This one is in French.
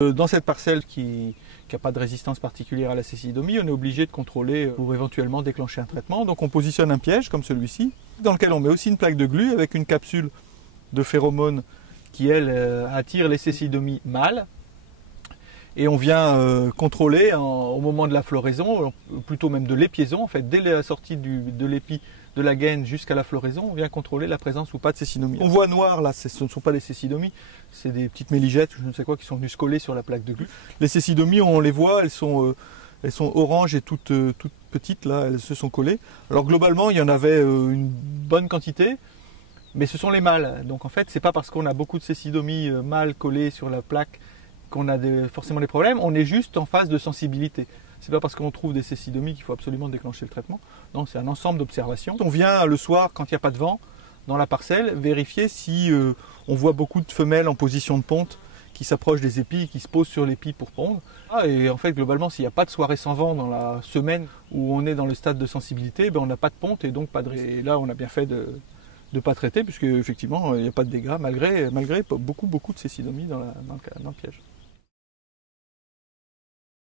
Dans cette parcelle qui n'a pas de résistance particulière à la cécidomie, on est obligé de contrôler pour éventuellement déclencher un traitement. Donc on positionne un piège comme celui-ci, dans lequel on met aussi une plaque de glu avec une capsule de phéromone qui, elle, attire les cécidomies mâles. Et on vient contrôler au moment de la floraison, plutôt même de l'épiaison, en fait, dès la sortie de l'épi de la gaine jusqu'à la floraison, on vient contrôler la présence ou pas de cécidomies. On voit noir là, ce ne sont pas des cécidomies, c'est des petites méligettes, je ne sais quoi, qui sont venues se coller sur la plaque de glu. Les cécidomies, on les voit, elles sont oranges et toutes petites là, elles se sont collées. Alors globalement, il y en avait une bonne quantité, mais ce sont les mâles. Donc en fait, c'est pas parce qu'on a beaucoup de cécidomies mâles collées sur la plaque qu'on a forcément des problèmes, on est juste en phase de sensibilité. C'est pas parce qu'on trouve des cécidomies qu'il faut absolument déclencher le traitement. Non, c'est un ensemble d'observations. On vient le soir, quand il n'y a pas de vent, dans la parcelle, vérifier si on voit beaucoup de femelles en position de ponte qui s'approchent des épis, qui se posent sur l'épi pour pondre. Et en fait, globalement, s'il n'y a pas de soirée sans vent dans la semaine où on est dans le stade de sensibilité, ben on n'a pas de ponte et donc pas de... Et là, on a bien fait de ne pas traiter, puisque effectivement, il n'y a pas de dégâts, malgré beaucoup de cécidomies dans le piège.